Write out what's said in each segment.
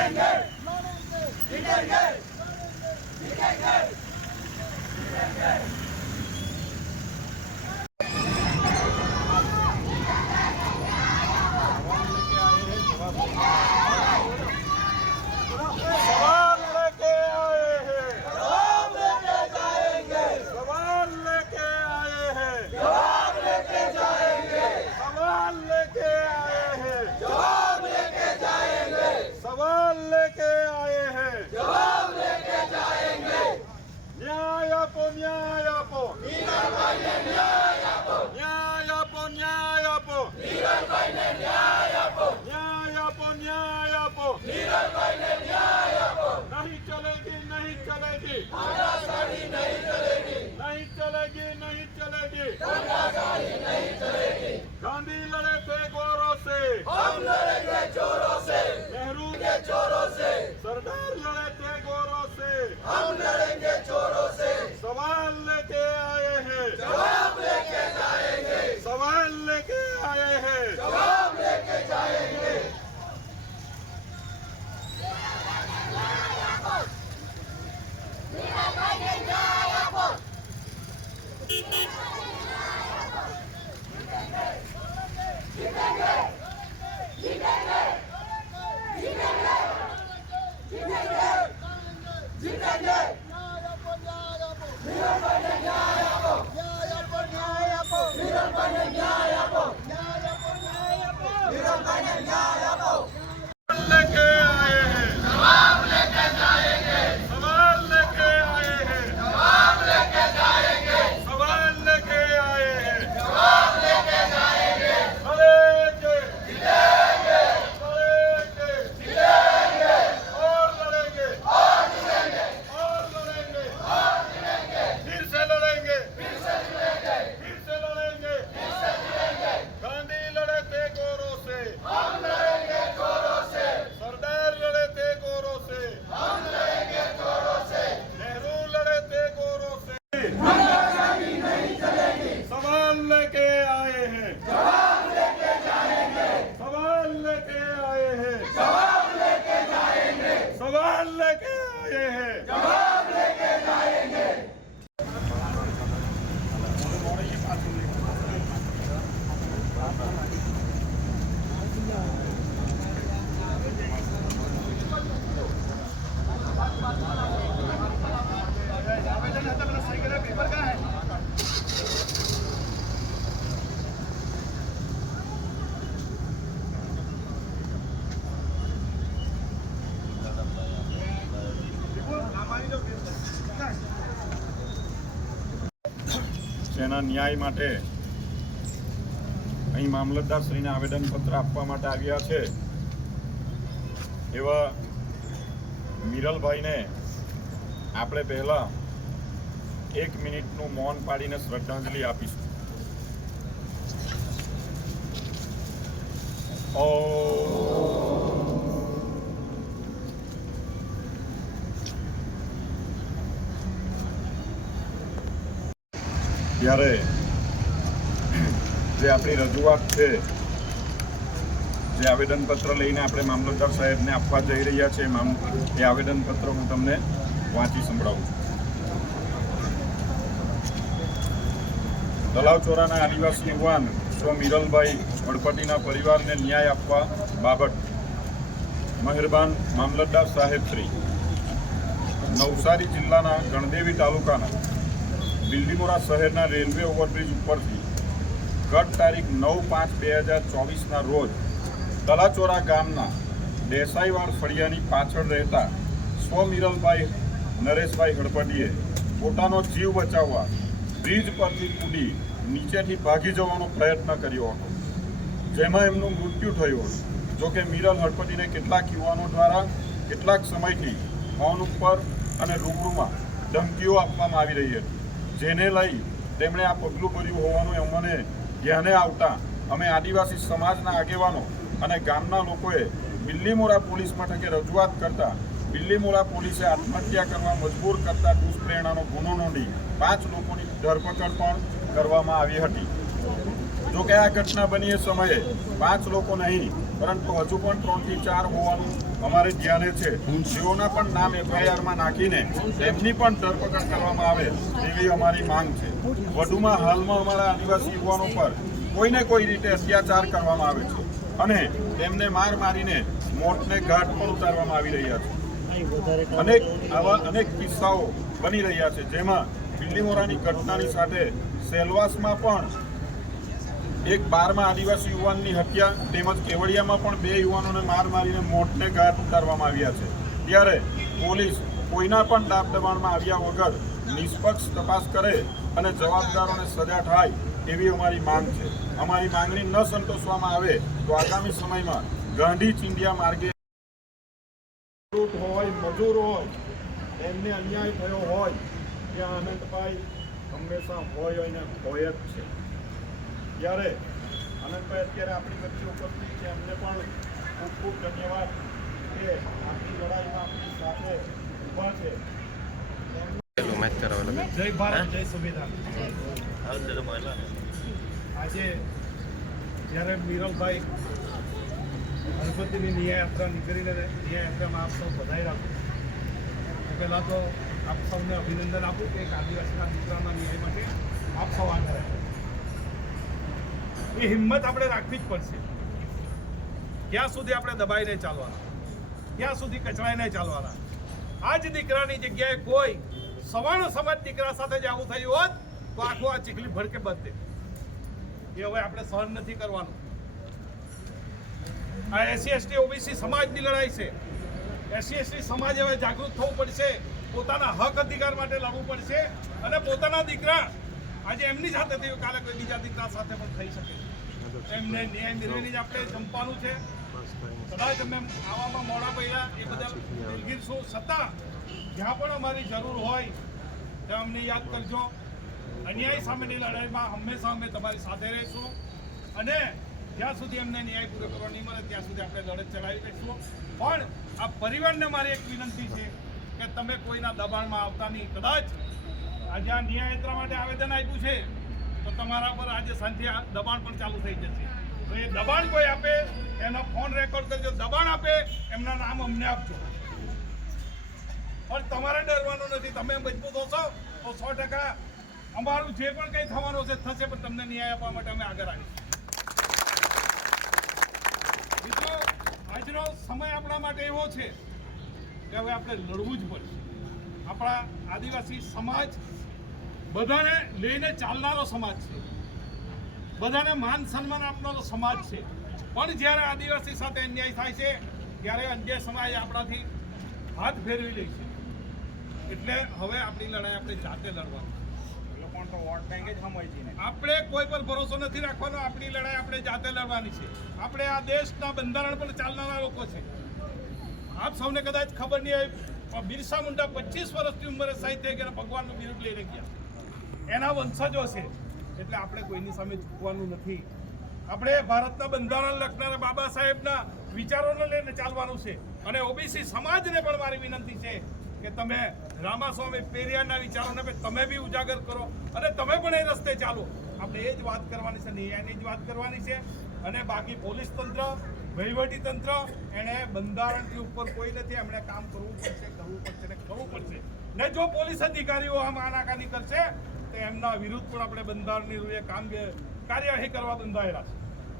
முழக்கங்கள் न्याय आपो न्याय आपो न्याय आपो न्याय आपो न्याय आपो न्याय आपो न्याय आपो नहीं चलेगी नहीं चलेगी नहीं चलेगी नहीं चलेगी गांधी लड़े थे गोरों से हम लड़ेंगे जोरों से नेहरू के चोरों से सरदार लड़े हम लड़ेंगे चोरों से सवाल लेके आए हैं તેના ન્યાય માટે અહીં મામલતદાર શ્રીને આવેદનપત્ર આપવા માટે આવ્યા છે. એવા મિરલભાઈને આપણે પહેલા એક મિનિટનું મૌન પાડીને શ્રદ્ધાંજલિ આપીશું. ઓ ત્યારે જે આપણી રજૂઆત છે, જે આવેદનપત્ર લઈને આપણે મામલતદાર સાહેબને આપવા જઈ રહ્યા છીએ મામ એ આવેદનપત્ર હું તમને વાંચી સંભળાવું તલાવચોરાના આદિવાસી યુવાન સ્વ મિરલભાઈ વડપટીના પરિવારને ન્યાય આપવા બાબત મહેરબાન મામલતદાર સાહેબ શ્રી. નવસારી જિલ્લાના ગણદેવી તાલુકાના બિલ્ડીમોરા શહેરના રેલવે ઓવરબ્રિજ ઉપરથી ગત તારીખ નવ પાંચ બે હજાર ચોવીસના રોજ તલાચોરા ગામના દેસાઈવાડ ફળિયાની પાછળ રહેતા સ્વમિરલભાઈ નરેશભાઈ હડપટીએ પોતાનો જીવ બચાવવા બ્રિજ પરથી કૂદી નીચેથી ભાગી જવાનો પ્રયત્ન કર્યો હતો. જેમાં એમનું મૃત્યુ થયું હતું. જોકે મિરલ હડપટીને કેટલાક યુવાનો દ્વારા કેટલાક સમયથી ફોન ઉપર અને રૂબરૂમાં ધમકીઓ આપવામાં આવી રહી હતી. જેને લઈ તેમણે આ પગલું ભર્યું હોવાનું અમને ધ્યાને આવતા અમે આદિવાસી સમાજના આગેવાનો અને ગામના લોકોએ બિલ્લીમોરા પોલીસ મથકે રજૂઆત કરતા બિલ્લીમોરા પોલીસે આત્મહત્યા કરવા મજબૂર કરતા દુષ્પ્રેરણાનો ગુનો નોંધી પાંચ લોકોની ધરપકડ પણ કરવામાં આવી હતી. જોકે આ ઘટના બની એ સમયે પાંચ લોકો નહીં, પરંતુ હજુ પણ ત્રણથી ચાર હોવાનું અમારે ધ્યાને છે. તેઓના પણ નામ એફઆઈઆરમાં નાખીને તેમની પણ ધરપકડ કરવામાં આવે તેવી અમારી માંગ છે. વધુમાં હાલમાં અમારા આદિવાસી યુવાનો પર કોઈને કોઈ રીતે અત્યાચાર કરવામાં આવે છે અને તેમને માર મારીને મોતને ઘાટ પર ઉતારવામાં આવી રહ્યા છે. અનેક આવા અનેક કિસ્સાઓ બની રહ્યા છે જેમાં બિલ્ડીમોરાની ઘટનાની સાથે સેલવાસમાં પણ એક બારમાં આદિવાસી યુવાનની હત્યા તેમજ કેવડિયામાં પણ બે યુવાનોને માર મારીને મોતને ઘાટ ઉતારવામાં આવ્યા છે. ત્યારે પોલીસ કોઈના પણ દાબ દબાણમાં આવ્યા વગર નિષ્પક્ષ તપાસ કરે અને જવાબદારોને સજા થાય એવી અમારી માંગ છે. અમારી માંગણી ન સંતોષવામાં આવે તો આગામી સમયમાં ગાંધી ચિંડિયા માર્ગે હોય, મજૂર હોય, એમને અન્યાય થયો હોય, ત્યાં અનંતભાઈ હંમેશા હોય અને હોય જ છે. ત્યારે આનંદભાઈ અત્યારે આપણી વચ્ચે ઉપસ્થિત છે. એમને પણ ખૂબ ખૂબ ધન્યવાદ કે આપણી લડાઈમાં આપણી સાથે ઊભા છે. જય ભારત જય સુવિધા આજે જ્યારે મિરલભાઈ ગણપતિની ન્યાય યાત્રા નીકળીને ન્યાય યાત્રામાં આપ સૌ બધાઈ રાખો. પહેલાં તો આપ સૌને અભિનંદન આપું કે એક આદિવાસીના દીકરાના ન્યાય માટે આપ સૌ આગળ એ હિંમત આપણે રાખવી જ પડશે. ક્યાં સુધી આપણે દબાઈને ચાલવાના? ક્યાં સુધી કચડાઈ નહીં ચાલવાના? આ જ દીકરાની જગ્યાએ કોઈ સવાણો સમાજ દીકરા સાથે જ આવું થયું હોત, તો આખું આ ચીખલી ભડકે બધે એ હવે આપણે સહન નથી કરવાનું. આ એસસી એસટી, ઓબીસી સમાજની લડાઈ છે. એસસી એસટી સમાજ હવે જાગૃત થવું પડશે. પોતાના હક અધિકાર માટે લડવું પડશે અને પોતાના દીકરા આજે એમની સાથે થયું કાલે કોઈ બીજા દીકરા સાથે પણ થઈ શકે. એમને ન્યાય નિર્ણયની જ આપણે જંપવાનું છે. કદાચ અમે આવામાં મોડા પડ્યા એ બધા દિલગીર છું. છતાં જ્યાં પણ અમારી જરૂર હોય ત્યાં અમને યાદ કરજો. અન્યાય સામેની લડાઈમાં હંમેશા અમે તમારી સાથે રહીશું. અને જ્યાં સુધી અમને ન્યાય પૂરો કરવા નહીં મળે ત્યાં સુધી આપણે લડત ચલાવી રહીશું પણ આ પરિવારને મારી એક વિનંતી છે કે તમે કોઈના દબાણમાં આવતા નહીં. કદાચ આજે આ ન્યાય યાત્રા માટે આવેદન આપ્યું છે, તો તમારા પર આજે સાંજે દબાણ પણ ચાલુ થઈ જશે. તો એ દબાણ કોઈ આપે, એનો ફોન રેકોર્ડ કરજો દબાણ આપે, એમના નામ અમને આપજો. પણ તમારે ડરવાનું નથી, તમે મજબૂત હોશો તો સો ટકા અમારું જે પણ કંઈ થવાનું છે થશે, પણ તમને ન્યાય આપવા માટે અમે આગળ આવીશું. મિત્રો, આજનો સમય આપણા માટે એવો છે કે હવે આપણે લડવું જ પડશે. આપણા આદિવાસી સમાજ બધાને લઈને ચાલનારો સમાજ છે. બધાને માન સન્માન આપનારો સમાજ છે. પણ જ્યારે આદિવાસી સાથે અન્યાય થાય છે ત્યારે અન્ય સમાજ આપણાથી હાથ ફેરવી લે છે. એટલે હવે આપણી લડાઈ આપણે જાતે લડવાની આપણે કોઈ પર ભરોસો નથી રાખવાનો આપણી લડાઈ આપણે જાતે લડવાની છે. આપણે આ દેશના બંધારણ પર ચાલનારા લોકો છે. આપ સૌને કદાચ ખબર નહીં હોય બિરસા મુંડા પચીસ વર્ષની ઉંમરે સાહિત્ય ભગવાનનું બિરુદ લઈને ગયા. એના વંશજો છે. એટલે આપણે કોઈની સામે ઝૂકવાનું નથી. આપણે ભારતના બંધારણ લખનારા બાબા સાહેબના વિચારોને લઈને ચાલવાનું છે. અને ઓબીસી સમાજને પણ મારી વિનંતી છે કે તમે રામાસ્વામી પેરિયાના વિચારોને તમે બી ઉજાગર કરો અને તમે પણ એ રસ્તે ચાલો. આપણે એ જ વાત કરવાની છે, ન્યાયની જ વાત કરવાની છે. અને બાકી પોલીસ તંત્ર, વહીવટી તંત્ર એણે બંધારણથી ઉપર કોઈ નથી, એમણે કામ કરવું પડશે કરવું પડશે ને કરવું પડશે. ને જો પોલીસ અધિકારીઓ આ આનાકાની કરશે તો એમના વિરુદ્ધ પણ આપણે બંધારણની રૂએ કામ કાર્યવાહી કરવા બંધાયેલા છે.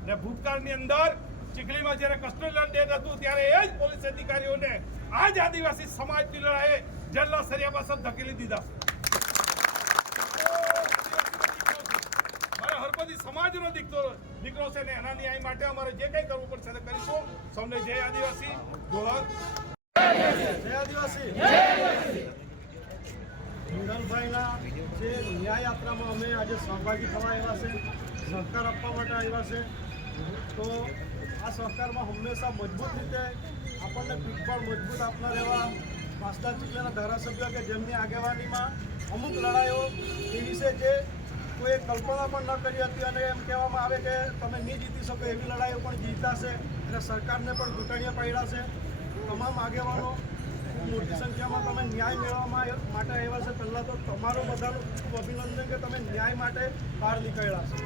ને ભૂતકાળની અંદર ચીખલીમાં જ્યારે કસ્ટોડિયલ ડેટ હતું, ત્યારે એ જ પોલીસ અધિકારીઓને આ જ આદિવાસી સમાજની લડાઈએ જેલના સરિયા પાસે ધકેલી દીધા મારે હરપતિ સમાજનો દીકરો દીકરો છે ને એના ન્યાય માટે અમારે જે કંઈ કરવું પડશે તે કરીશું. સૌને જય આદિવાસી. હિંગલભાઈના જે ન્યાય યાત્રામાં અમે આજે સહભાગી થવા આવ્યા છે, સહકાર આપવા માટે આવ્યા છે. તો આ સહકારમાં હંમેશા મજબૂત રીતે આપણને પીઠબળ મજબૂત આપનાર એવા પાસદા જિલ્લાના ધારાસભ્યો કે જેમની આગેવાનીમાં અમુક લડાઈઓ એ વિશે જે કોઈએ કલ્પના પણ ન કરી હતી અને એમ કહેવામાં આવે કે તમે નહીં જીતી શકો એવી લડાઈઓ પણ જીતાશે અને સરકારને પણ ઘૂંટણીયા પડ્યા છે તમામ આગેવાનો મોટી સંખ્યામાં તમે ન્યાય મેળવવા માટે આવ્યા છે. પહેલાં તો તમારું બધાનું ખૂબ અભિનંદન કે તમે ન્યાય માટે બહાર નીકળ્યા છો.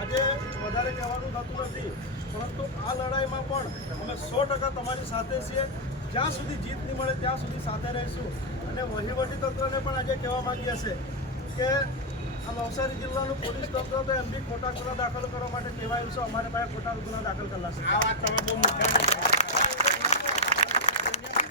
આજે વધારે કહેવાનું થતું નથી, પરંતુ આ લડાઈમાં પણ અમે સો ટકા તમારી સાથે છીએ. જ્યાં સુધી જીત નહીં મળે ત્યાં સુધી સાથે રહીશું. અને વહીવટી તંત્રને પણ આજે કહેવા માંગીએ છે કે આ નવસારી જિલ્લાનું પોલીસ તંત્ર તો એમ બી ખોટા ગુના દાખલ કરવા માટે કહેવાયું છે. અમારે પાસે ખોટા ગુના દાખલ કરેલા છે. આ વાત તમે બહુ મુખ્ય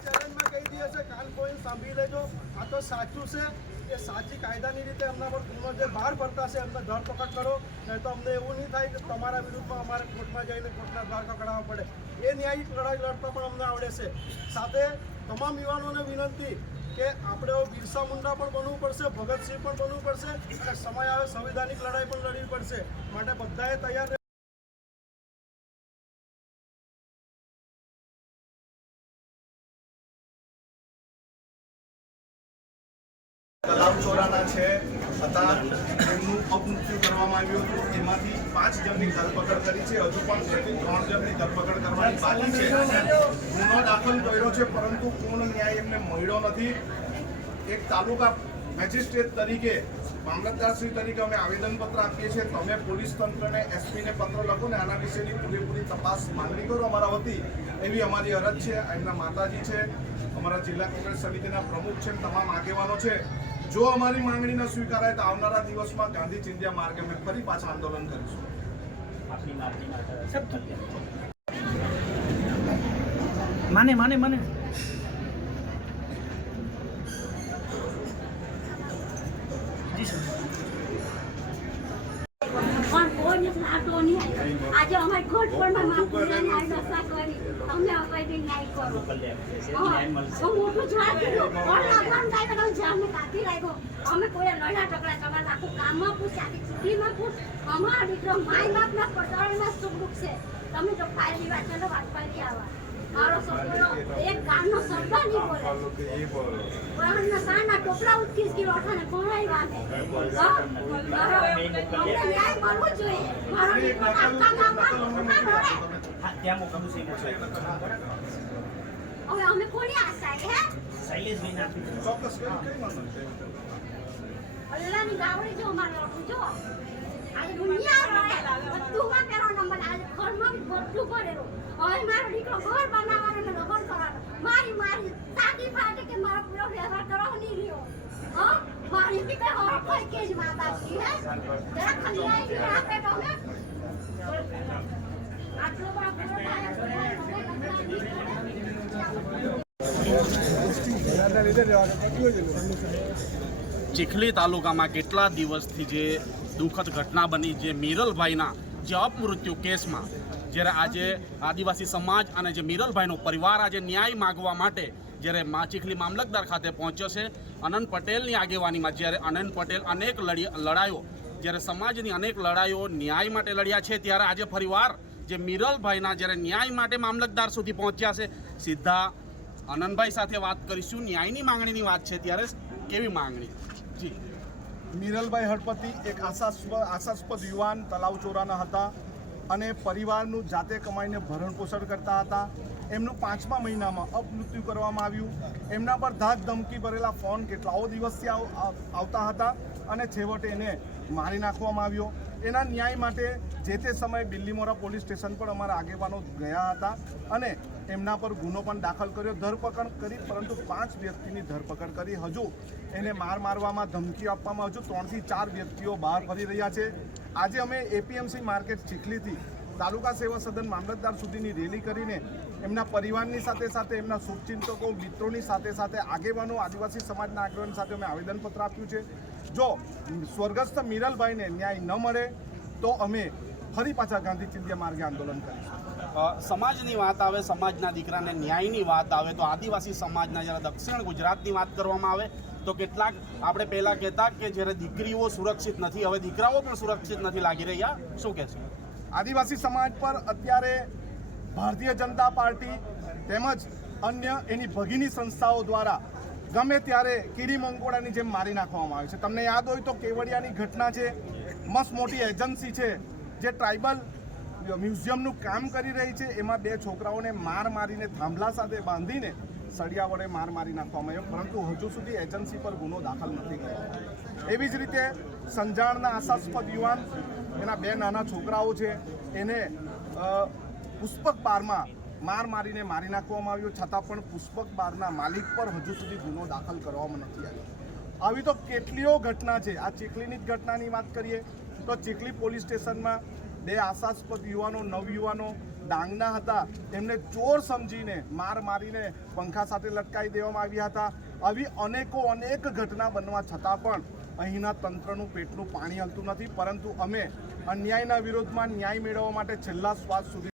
ચેલેન્જમાં કહી દઈએ છે કાલ કોઈ સાંભળી લેજો. આ તો સાચું છે. કે સાચી કાયદાની રીતે એમના પર ગુનો જે બહાર પડતા છે, એમને ધરપકડ કરો. નહીં તો અમને એવું નહીં થાય કે તમારા વિરુદ્ધમાં અમારે કોર્ટમાં જઈને કોર્ટના દ્વાર કકડાવવા પડે. એ ન્યાયિક લડાઈ લડતા પણ અમને આવડે છે. સાથે તમામ યુવાનોને વિનંતી કે આપણે બિરસા મુંડા પણ બનવું પડશે, ભગતસિંહ પણ બનવું પડશે અને સમય આવે સંવિધાનિક લડાઈ પણ લડવી પડશે. માટે બધાએ તૈયાર તલાવ છે હતા એમનું અપમૃત્યુ કરવામાં આવ્યું હતું. એમાંથી પાંચ જણની ધરપકડ કરી છે. હજુ પણ ત્રણ જણની ધરપકડ કરવાની બાકી છે. ગુનો દાખલ કર્યો છે, પરંતુ પૂર્ણ ન્યાય એમને મળ્યો નથી. એક તાલુકા મેજિસ્ટ્રેટ તરીકે મામલતદારશ્રી તરીકે અમે આવેદનપત્ર આપીએ છીએ. તમે પોલીસ તંત્રને, એસપીને પત્ર લખો ને આના વિશેની પૂરેપૂરી તપાસ માંગણી કરો. અમારા વતી એવી અમારી અરજ છે. એમના માતાજી છે. અમારા જિલ્લા કોંગ્રેસ સમિતિના પ્રમુખ છે. તમામ આગેવાનો છે. જો અમારી માંગણી ન સ્વીકારાય તો આવનારા દિવસમાં ગાંધી ચિંધ્યા માર્ગે અમે ફરી પાછા આંદોલન કરીશું. માને માને માને જી સર પણ કોઈને લાગતો નહીં આવ્યો. આજે અમારી ખોટ પણ માં પૂજાની આવી રસ્તા કરી તમે કરો મોટું કોણ લાગવાનું થાય તો ઝાડને કાપી લાગ્યો. અમે કોઈ લડા ટકડા તમારે આખું ગામમાં પૂછ આખી પૂછ. અમારા દીકરો માય બાપના પટોળમાં સુખ દુઃખ છે. તમે જો ફાયલી વાત છે વાત ફાયલી આવા. મારો છોકરો એક ગામનો શબ્દ નહીં બોલે. પ્રાણના સાના ટોપલા ઉચકીશ કે રોઠાને ભણાઈ વાગે. મારો અમને ન્યાય મળવો જોઈએ. મારો દીકરો આખા ગામમાં ઉઠા ડોળે. ત્યાં મોકલું છે. હવે અમે કોને આશા હે? શૈલેષભાઈ ના ચોક્કસ કઈ કઈ વાંધો નહીં. અલ્લાહની ગાવડી જો મારે રોઠું જો. આજે દુનિયા રે તું માં પેલો નંબર આજે ઘરમાં બધું કરેલું હવે મારો દીકરો ઘર બનાવવાનો ને લગન કરવાનો. મારી મારી સાદી ફાટે કે મારો પૂરો વ્યવહાર કરવો નહીં રહ્યો. હા? મારી બી કઈ ઓળખ હોય કે જ માતાજી હે? જરા ખાલી આવી આપે તો અમે આટલો પણ પૂરો ચીખલી તાલુકામાં કેટલા દિવસથી જે દુઃખદ ઘટના બની જે મિરલભાઈના જે અપમૃત્યુ કેસમાં? જ્યારે આજે આદિવાસી સમાજ અને જે મિરલભાઈનો પરિવાર આજે ન્યાય માગવા માટે જ્યારે મા ચીખલી મામલતદાર ખાતે પહોંચ્યો છે, અનંત પટેલની આગેવાનીમાં જ્યારે અનંત પટેલ અનેક લડી લડાઈઓ જ્યારે સમાજની અનેક લડાઈઓ ન્યાય માટે લડ્યા છે, ત્યારે આજે ફરીવાર જે મિરલભાઈના જ્યારે ન્યાય માટે મામલતદાર સુધી પહોંચ્યા છે, સીધા આનંદભાઈ સાથે વાત કરીશું. ન્યાયની માંગણીની વાત છે ત્યારે. કેવી માંગણી? જી. મિરલભાઈ હળપતિ એક આશાસ્પદ આશાસ્પદ યુવાન તલાવ ચોરાના હતા અને પરિવારનું જાતે કમાઈને ભરણ પોષણ કરતા હતા. એમનું પાંચમા મહિનામાં અપમૃત્યુ કરવામાં આવ્યું. એમના પર ધાક ધમકી ભરેલા ફોન કેટલાઓ દિવસથી આવ- આવ- આવતા હતા અને છેવટે એને મારી નાખવામાં આવ્યો. એના ન્યાય માટે જે તે સમયે બિલ્લીમોરા પોલીસ સ્ટેશન પર અમારા આગેવાનો ગયા હતા અને એમના પર ગુનો પણ દાખલ કર્યો, ધરપકડ કરી, પરંતુ પાંચ વ્યક્તિની ધરપકડ કરી. હજુ એને માર મારવામાં ધમકી આપવામાં હજુ ત્રણથી ચાર વ્યક્તિઓ બહાર ફરી રહ્યા છે. આજે અમે એપીએમસી માર્કેટ ચીખલીથી તાલુકા સેવા સદન મામલતદાર સુધીની રેલી કરીને એમના પરિવારની સાથે સાથે એમના શુભચિંતકો મિત્રોની સાથે સાથે આગેવાનો આદિવાસી સમાજના આગેવાનો સાથે અમે આવેદનપત્ર આપ્યું છે. જો સ્વર્ગસ્થ મિરલભાઈને ન્યાય ન મળે તો અમે ફરી પાછા ગાંધી ચિંધ્યા માર્ગે આંદોલન કરીશું. સમાજની વાત આવે સમાજના દીકરાને ન્યાયની વાત આવે તો આદિવાસી સમાજના જ્યારે દક્ષિણ ગુજરાતની વાત કરવામાં આવે તો કેટલાક આપણે પહેલાં કહેતા કે જ્યારે દીકરીઓ સુરક્ષિત નથી હવે દીકરાઓ પણ સુરક્ષિત નથી લાગી રહ્યા. શું કહેશું? આદિવાસી સમાજ પર અત્યારે ભારતીય જનતા પાર્ટી તેમજ અન્ય એની ભગીની સંસ્થાઓ દ્વારા ગમે ત્યારે કીડી મંકોડાની જેમ મારી નાખવામાં આવે છે. તમને યાદ હોય તો કેવડિયાની ઘટના છે, મસ્ત મોટી એજન્સી છે, જે ટ્રાઇબલ મ્યુઝિયમનું કામ કરી રહી છે. એમાં બે છોકરાઓને માર મારીને થાંભલા સાથે બાંધીને સળિયા વડે માર મારી નાખવામાં આવ્યો. પરંતુ હજુ સુધી એજન્સી પર ગુનો દાખલ નથી કર્યો. એવી જ રીતે સંજાણના આશાસ્પદ યુવાન, એના બે નાના છોકરાઓ છે, એને પુષ્પક બારમાં માર મારીને મારી નાખવામાં આવ્યો, છતાં પણ પુષ્પક બારના માલિક પર હજુ સુધી ગુનો દાખલ કરવામાં નથી આવ્યો. આવી તો કેટલીઓ ઘટના છે? આ ચીખલીની જ ઘટનાની વાત કરીએ તો ચીખલી પોલીસ સ્ટેશનમાં બે આશાસ્પદ યુવાનો, નવયુવાનો ડાંગના હતા. એમને ચોર સમજીને માર મારીને પંખા સાથે લટકાવી દેવામાં આવ્યા હતા. આવી અનેકો અનેક ઘટના બનવા છતાં પણ અહીંના તંત્રનું પેટનું પાણી હલતું નથી, પરંતુ અમે અન્યાયના વિરોધમાં ન્યાય મેળવવા માટે છેલ્લા શ્વાસ સુધી